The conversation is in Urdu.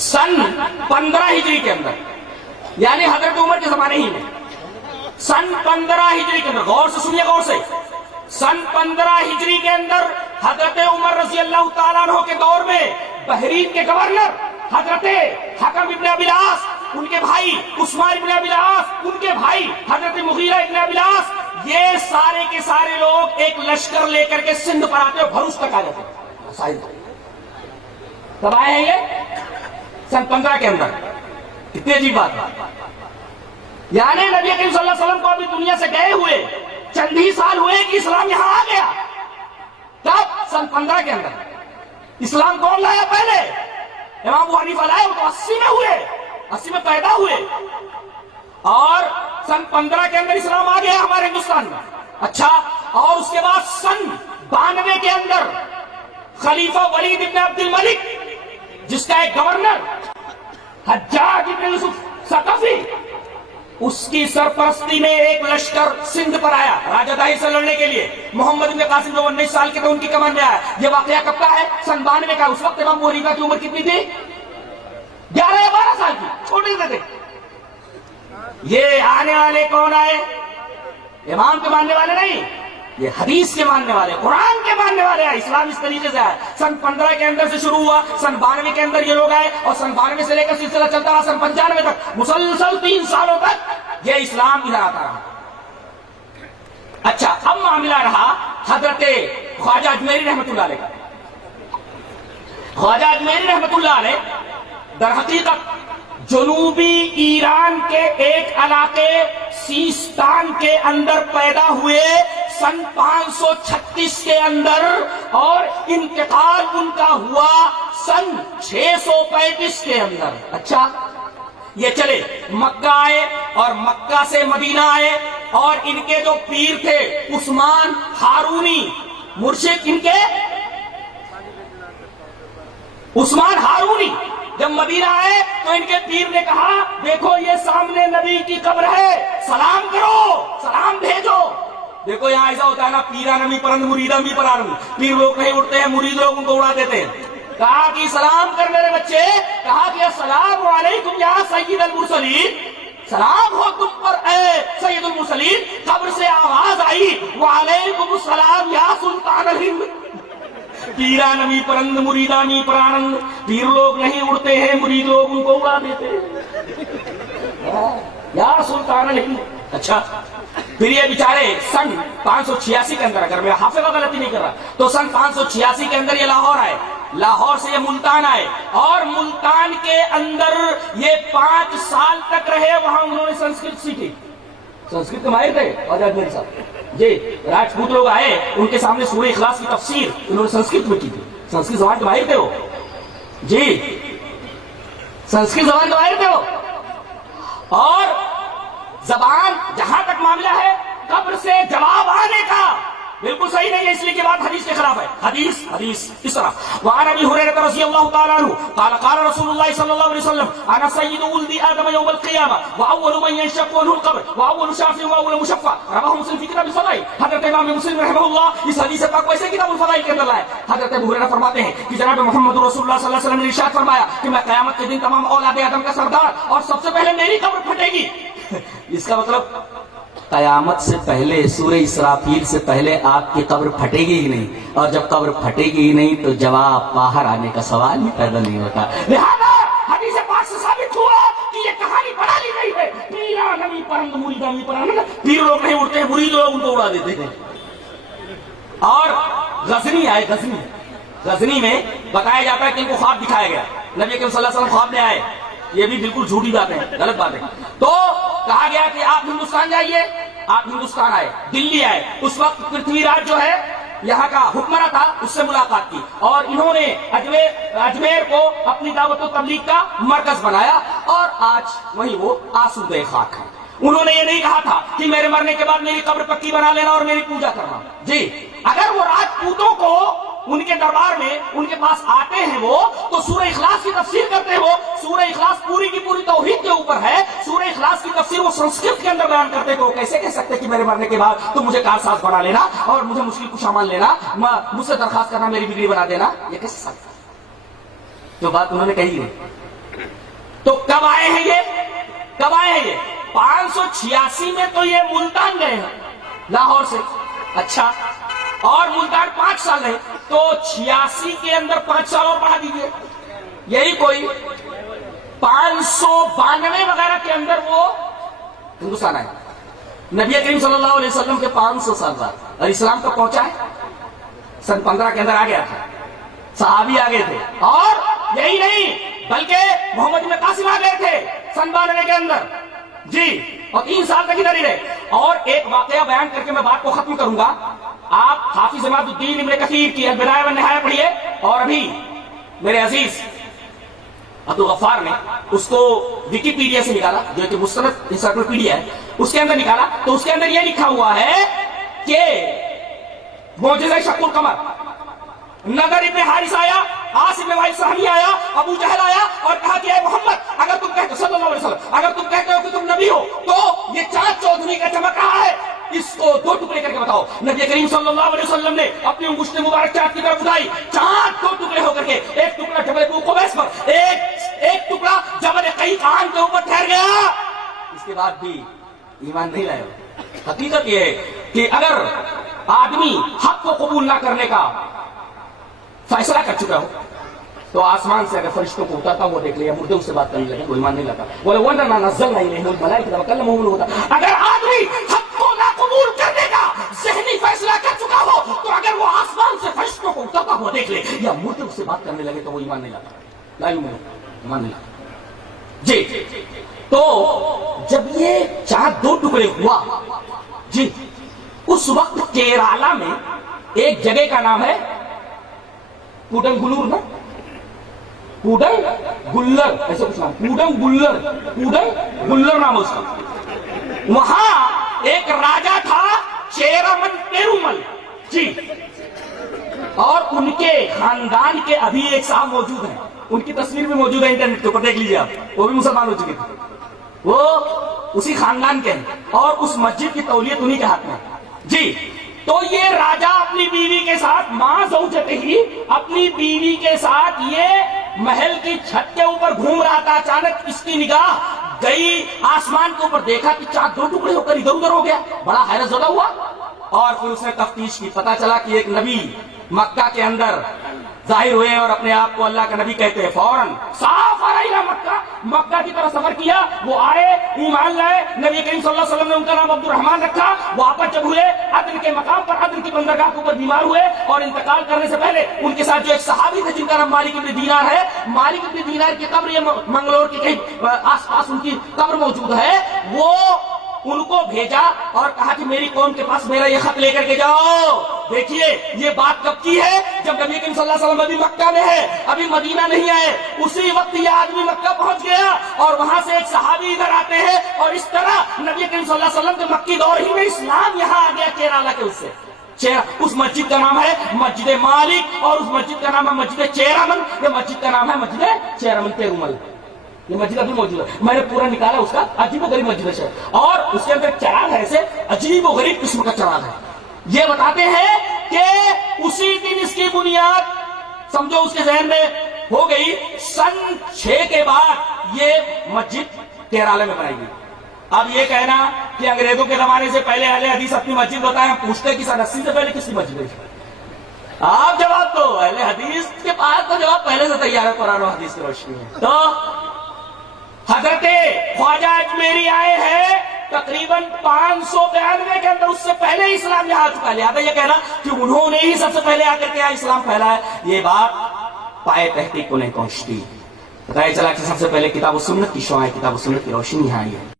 سن 15 ہجری کے اندر، یعنی حضرت عمر کے زمانے ہی میں، سن 15 ہجری کے اندر، غور سے سنیے، غور سے، سن 15 ہجری کے اندر حضرت عمر رضی اللہ تعالیٰ عنہ کے دور میں بحرین کے گورنر حضرت حکم ابن ابی العاص، ان کے بھائی عثمان ابن ابی العاص، ان کے بھائی حضرت مغیرہ ابن ابی العاص، یہ سارے کے سارے لوگ ایک لشکر لے کر کے سندھ پر آتے اور بھروچ تک آ جاتے. کب آئے ہیں یہ؟ سن 15 کے اندر. کتنی عجیب بات ہے. یعنی نبی کریم صلی اللہ علیہ وسلم کو ابھی دنیا سے گئے ہوئے چند ہی سال ہوئے کہ اسلام یہاں آ گیا. کب؟ سن 15 کے اندر. اسلام کون لایا پہلے؟ امام ابو حنیفہ لائے، وہ تو 80 میں ہوئے، 80 میں پیدا ہوئے، اور سن 15 کے اندر اسلام آ گیا ہمارے ہندوستان میں. اچھا، اور اس کے بعد سن 92 کے اندر خلیفہ ولید ابن عبد الملک، جس کا ایک گورنر حجاج ابن یوسف ثقفی، اس کی سرپرستی میں ایک لشکر سندھ پر آیا راجہ داہر سے لڑنے کے لیے. محمد ابن قاسم جو 19 سال کے تھے، ان کی کمان میں آیا. یہ واقعہ کب کا ہے؟ سن 92 کا. اس وقت امام ابو حنیفہ کی عمر کتنی تھی؟ 11 یا 12 سال کی، چھوٹے سے تھے. یہ آنے والے کون آئے؟ امام کے ماننے والے نہیں، یہ حدیث کے ماننے والے، قرآن کے ماننے والے آئے. اسلام اس طریقے سے آئے. سن 15 کے اندر سے شروع ہوا، سن 92 کے اندر یہ لوگ آئے، اور سن 92 سے لے کر سلسلہ چلتا رہا سن 95 تک. مسلسل 3 سالوں تک یہ اسلام ادھر آتا رہا. اچھا، اب معاملہ رہا حضرت خواجہ اجمیری رحمت اللہ علیہ کا. خواجہ اجمیری رحمت اللہ علیہ در حقیقت جنوبی ایران کے ایک علاقے سیستان کے اندر پیدا ہوئے سن 536 کے اندر، اور انتقال ان کا ہوا سن 635 کے اندر. اچھا، یہ چلے مکہ آئے اور مکہ سے مدینہ آئے، اور ان کے جو پیر تھے عثمان ہارونی، مرشد ان کے عثمان ہارونی، جب مدینہ آئے تو ان کے پیر نے کہا دیکھو یہ سامنے نبی کی قبر ہے، سلام کرو، سلام بھیجو. دیکھو یہاں ایسا ہوتا ہے نا، پیرا نمی پرند مریدہ بھی پرارند. پیر لوگ نہیں اڑتے ہیں، مرید لوگ ان کو اڑا دیتے ہیں. کہا کہ سلام کر میرے بچے. کہا کہ السلام علیکم یا سید المرسلین، سلام ہو تم پر اے سید المرسلین. قبر سے آواز آئی وعلیکم السلام یا سلطان الہند. پیرا نمی پرند مریدہ نی پرانند. پیر لوگ نہیں اڑتے ہیں، مرید لوگ ان کو اڑا دیتے ہیں. یا سلطان الہند. اچھا، پھر یہ بیچارے سن 586 کے اندر، اگر میں حافظہ غلطی نہیں کر رہا تو سن 586 کے اندر یہ لاہور آئے. لاہور سے یہ ملتان آئے، اور ملتان کے اندر یہ 5 سال تک رہے. وہاں انہوں نے سنسکرت سیکھی. سنسکرت کے ماہر تھے خواجہ اجمیری صاحب جی. راجپوت لوگ آئے، ان کے سامنے سورہ اخلاص کی تفسیر انہوں نے سنسکرت میں کی تھی. سنسکرت زبان کے ماہر تھے وہ جی، سنسکرت زبان کے ماہر تھے وہ. اور زبان جہاں تک معاملہ ہے قبر سے جواب آنے کا بالکل صحیح نہیں ہے، اس لیے کہ بات حدیث کے خلاف ہے. حدیث اس طرح وعن ابی ہریرہ رضی اللہ تعالی عنہ قال قال رسول اللہ صلی اللہ علیہ وسلم انا سید ولد آدم یوم القیامہ واول من ينشق عنه القبر واول شافع واول مشفع. رواه مسلم فی کتاب الفضائل. حضرت امام مسلم رحمہ اللہ اس حدیث پاک کو ایسے کتاب الفضائل کے اندر لائے. حضرت ابو ہریرہ فرماتے ہیں کہ جناب محمد رسول اللہ صلی اللہ علیہ وسلم نے ارشاد فرمایا کہ میں قیامت کے دن تمام اولاد آدم کا سردار، اور سب سے پہلے میری قبر پھٹے گی. اس کا مطلب قیامت سے پہلے، سورہ اسرافیل سے پہلے آپ کی قبر پھٹے گی ہی نہیں، اور جب قبر پھٹے گی ہی نہیں تو جواب باہر آنے کا سوال ہی پیدا نہیں ہوتا. لہذا حدیث پاک سے ثابت ہوا کہ یہ کہانی بنا لی گئی ہے. پیرا نمی پرند مریدہ نمی پرند. پیر لوگ نہیں اڑتے ہیں، مرید لوگ ان کو اڑا دیتے ہیں. اور غزنی آئے. غزنی میں بتایا جاتا ہے کہ ان کو خواب دکھایا گیا. نبی کریم صلی اللہ علیہ وسلم خواب میں آئے. یہ بھی بالکل جھوٹی بات ہے، غلط بات ہے. تو کہا گیا کہ آپ ہندوستان جائیے. آپ ہندوستان آئے، دلی آئے. اس وقت پرتھوی راج جو ہے یہاں کا حکمراں تھا، اس سے ملاقات کی، اور انہوں نے اجمیر کو اپنی دعوت و تبلیغ کا مرکز بنایا، اور آج وہی وہ آسودہ خاک ہے. انہوں نے یہ نہیں کہا تھا کہ میرے مرنے کے بعد میری قبر پکی بنا لینا اور میری پوجا کرنا. جی، اگر وہ راجپوتوں کو ان کے دربار میں ان کے پاس آتے ہیں وہ تو سورہ اخلاص کی تفسیر کرتے ہیں. وہ سورہ اخلاص پوری کی پوری توحید کے اوپر ہے. سورہ اخلاص کی تفسیر وہ سنسکرت کے اندر بیان کرتے ہیں. وہ کیسے کہہ سکتے کہ میرے مرنے کے بعد تو مجھے کارساز بنا لینا اور مجھے مشکل کشا مان لینا، مجھ سے درخواست کرنا، میری بگڑی بنا دینا؟ یہ کیسے سکتا؟ جو بات انہوں نے کہی ہے تو کب آئے ہیں یہ 586 میں تو یہ ملتان گئے ہیں لاہور سے. اچھا اور ملتان 5 سال ہے تو 86 کے اندر 5 سال اور بڑھا دیجئے, یہی کوئی 592 وغیرہ کے اندر وہ ہندوستان آئے. نبی کریم صلی اللہ علیہ وسلم کے 500 سال بعد, اور اسلام کب پہنچا ہے؟ سن 15 کے اندر آ گیا تھا, صحابی آ گئے تھے. اور یہی نہیں بلکہ محمد بن قاسم آ گئے تھے سن 92 کے اندر جی, اور 3 سال تک ادھر ہی رہے. اور ایک واقعہ بیان کر کے میں بات کو ختم کروں گا. آپ حافظ عماد الدین ابن کثیر کی البدایہ والنہایہ پڑھیے, اور ابھی میرے عزیز عبدالغفار نے اس کو ویکیپیڈیا سے نکالا, جو کہ مستند انسائکلوپیڈیا ہے, اس کے اندر نکالا. تو اس کے اندر یہ لکھا ہوا ہے کہ معجزہ شق القمر, نظر ابن حارث آیا, عاصم بن وائل سہمی آیا, ابو جہل آیا اور کہا کہ اے محمد اگر تم کہتے صلی اللہ علیہ وسلم اگر تم کہتے ہو کہ تم نبی ہو تو یہ چاند چودھری کا چمک رہا ہے, اس کو 2 ٹکڑے کر کے بتاؤ. نبی کریم صلی اللہ علیہ وسلم نے اپنی انگشت مبارک چاند کی طرف اٹھائی, چاند 2 ٹکڑے ہو کر کے, ایک ٹکڑا جبل ابو قبیس پر, ایک ٹکڑا جبل قیقان کے اوپر ٹھہر گیا. اس کے بعد بھی ایمان نہیں لائے. حقیقت یہ ہے کہ اگر آدمی حق کو قبول نہ کرنے کا فیصلہ کر چکا ہو تو آسمان سے اگر فرشتوں کو اترتا وہ دیکھ لیا, مردوں سے بات کرنے لگے, وہ ایمان نہیں لاتا. بولے وَنَّا نَزَّلْنَا إِلَيْهِمُ الْمَلَائِكَةَ وَكَلَّمَهُمُ الْمَوْتَىٰ. اگر آدمی حق کو نہ قبول کرنے کا ذہنی فیصلہ کر چکا ہو تو اگر وہ آسمان سے فرشتوں کو اترتا ہوا دیکھ لے یا مردوں سے بات کرنے لگے تو وہ ایمان نہیں لاتا. لا یؤمن, ایمان نہیں لاتا جی. تو جب یہ چاند 2 ٹکڑے ہوا جی, اس وقت کیرالہ میں ایک جگہ کا نام ہے کوڈنگلور, نا کوڈنگلر, ایسا کچھ نام, کوڈنگلر نام اس کا. وہاں ایک راجا تھا چیرامن پیرومل جی, اور ان کے خاندان کے ابھی ایک صاحب موجود ہیں, ان کی تصویر بھی موجود ہے انٹرنیٹ کے اوپر, دیکھ لیجیے آپ, وہ بھی مسلمان ہو چکے تھے. وہ اسی خاندان کے ہیں اور اس مسجد کی تولیت انہی کے ہاتھ میں جی. تو یہ راجا اپنی بیوی کے ساتھ, ماں زوجتے ہی اپنی بیوی کے ساتھ یہ محل کی چھت کے اوپر گھوم رہا تھا. اچانک اس کی نگاہ گئی آسمان کے اوپر, دیکھا کہ چاند 2 ٹکڑے ہو کر ادھر ادھر ہو گیا. بڑا حیرت زدہ ہوا اور پھر اس نے تفتیش کی. پتا چلا کہ ایک نبی مکہ کے اندر ظاہر ہوئے اور اپنے آپ کو اللہ کا نبی کہتے ہیں. فوراً صاف آئینا مکہ کی طرف سفر کیا. وہ آئے, ایمان لائے. نبی کریم صلی اللہ علیہ وسلم نے ان کا نام عبد الرحمن رکھا. واپس جب ہوئے عدن کے مقام پر, عدن کی بندرگاہ کے اوپر بیمار ہوئے, اور انتقال کرنے سے پہلے ان کے ساتھ جو ایک صحابی تھے جن کا نام مالک ابن دینار ہے, مالک ابن دینار کی قبر یہ منگلور کے کہیں آس پاس ان کی قبر موجود ہے, وہ ان کو بھیجا اور کہا کہ میری قوم کے پاس میرا یہ خط لے کر کے جاؤ. دیکھیے یہ بات کب کی ہے, جب نبی کریم صلی اللہ علیہ وسلم ابھی مکہ میں ہے, ابھی مدینہ نہیں آئے. اسی وقت یہ آدمی مکہ پہنچ گیا اور وہاں سے ایک صحابی ادھر آتے ہیں, اور اس طرح نبی کریم صلی اللہ علیہ وسلم کے مکی دور ہی میں اسلام یہاں آ گیا کیرالہ کے. اس سے اس مسجد کا نام ہے مسجد مالک, اور اس مسجد کا نام ہے مسجد چیرامن. یہ مسجد کا نام ہے مسجد چیرامن پیرومل. یہ مسجد ابھی موجود ہے, میں نے پورا نکالا اس کا. عجیب و غریب مسجد ہے, اور اس کے اندر چراغ ہے, ایسے عجیب و غریب قسم کا چراغ ہے. یہ بتاتے ہیں کہ اسی دن اس کی بنیاد سمجھو اس کے ذہن میں ہو گئی. سن 6 کے بعد یہ مسجد کیرالہ میں بنائی گئی. اب یہ کہنا کہ انگریزوں کے زمانے سے پہلے اہل حدیث اپنی مسجد بتائیں, ہم پوچھتے کہ سن 80 سے پہلے کس کی مسجد ہے. آپ جواب دو, اہل حدیث کے پاس تو جواب پہلے سے تیار ہے قرآن و حدیث کی روشنی میں. تو حضرت خواجہ اجمیری آئے ہیں تقریباً 592 کے اندر, اس سے پہلے اسلام یہاں آ چکا ہے. لہذا یہ کہنا کہ انہوں نے ہی سب سے پہلے آ کر کے اسلام پھیلا ہے, یہ بات پائے تحقیق کو نہیں پہنچتی. بتایا چلا کہ سب سے پہلے کتاب و سنت کی شعاع, کتاب و سنت کی روشنی یہاں آئی ہے.